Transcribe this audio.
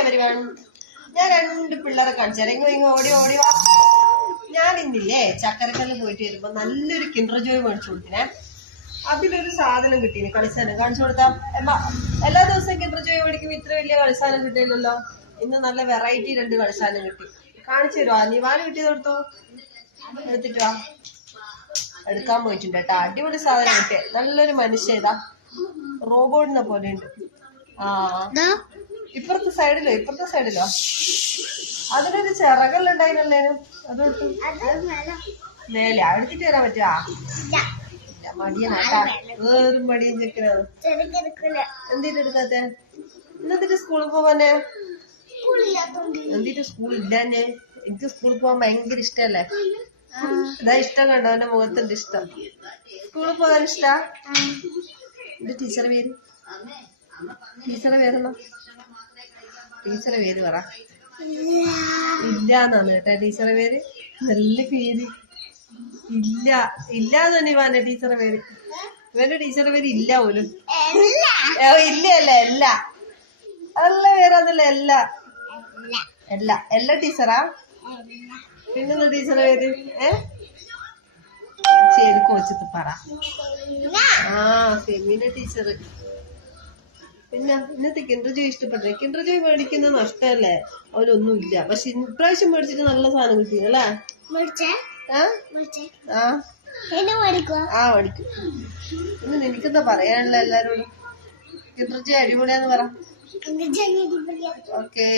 Everyone ഞാൻ രണ്ട് പിള്ളേരെ കാണിച്ചു ഇങ്ങോ ഇങ്ങോ ഓടി ഓടി വാ. ഞാൻ ഇന്നില്ലേ ചക്കരക്കല്ല് പോയിട്ട് വരുമ്പോ നല്ലൊരു കിൻഡർ ജോയ് മേടിച്ചു കൊടുത്തിനെ. അതിലൊരു സാധനം കിട്ടീന് കളിസ്ഥാനം കാണിച്ചു കൊടുത്താ. എല്ലാ ദിവസവും കിൻഡർ ജോയ് ഇത്ര വലിയ കളിസ്ഥാനം കിട്ടിയില്ലല്ലോ ഇന്ന് നല്ല വെറൈറ്റി രണ്ട് കളിസ്ഥാനം കിട്ടി. കാണിച്ചു തരുവാ? നീ വാൽ കിട്ടിയത് കൊടുത്തു എടുത്തിട്ട് വാ. എടുക്കാൻ പോയിട്ടുണ്ട് കേട്ടോ. അടിപൊളി സാധനം കിട്ടിയ. നല്ലൊരു മനുഷ്യ റോബോട്ടിനെ പോലെ ഉണ്ട്. ആ. ഇപ്പുറത്തെ സൈഡിലോ ഇപ്പുറത്തെ സൈഡിലോ അതിനൊരു ചിറകല്ലുണ്ടായിരുന്നല്ലേനു അതൊട്ടും? മേലെ അടുത്തിട്ട് വരാൻ പറ്റുവാ? മടിയനാട്ടാ വേറും മടിയും ചെക്കനാണ് എന്തിട്ട് എടുക്കാത്തെ? ഇന്നെന്തിട്ട് സ്കൂളിൽ പോവാനെ എന്തിട്ട് സ്കൂൾ ഇല്ലാഞ്ഞേ? എനിക്ക് സ്കൂളിൽ പോവാൻ ഭയങ്കര ഇഷ്ടല്ലേ? ഇതാ ഇഷ്ടം കണ്ടോ? എന്റെ മുഖത്തുണ്ട് ഇഷ്ടം? സ്കൂളിൽ പോകാൻ ഇഷ്ടാ? എന്റെ ടീച്ചറെ പേര്? ടീച്ചറെ പേരെന്നാ ടീച്ചറെ പേര് പറ. ഇല്ല എന്നാണ് കേട്ടാ ടീച്ചറെ പേര്. നല്ല പേര്. ഇല്ല ഇല്ല തന്നെ ഇവാന്റെ ടീച്ചറെ പേര്. ഇവന്റെ ടീച്ചറെ പേര് ഇല്ല പോലും. ഇല്ല അല്ല അല്ല അല്ല പേരാന്നല്ല അല്ല അല്ല അല്ല ടീച്ചറാ? പിന്നെന്താ ടീച്ചറെ പേര്? ഏ? ശരി കോച്ചത്ത് പറ. ആ ഫെമിന ടീച്ചർ പിന്നെ ഇന്നത്തെ കിൻഡർ ജോയ് ഇഷ്ടപ്പെട്ടെ. കിൻഡർ ജോയ് മേടിക്കുന്ന നഷ്ടമല്ലേ? അവനൊന്നുമില്ല. പക്ഷെ ഇപ്രാവശ്യം മേടിച്ചിട്ട് നല്ല സാധനം കിട്ടി അല്ലേ? ആ? മേടിക്കും. ഇന്ന് എനിക്കെന്താ പറയാനുള്ള എല്ലാരോടും? കിൻഡർ ജോയ് അടിപൊളിയാന്ന് പറ. ഓക്കേ.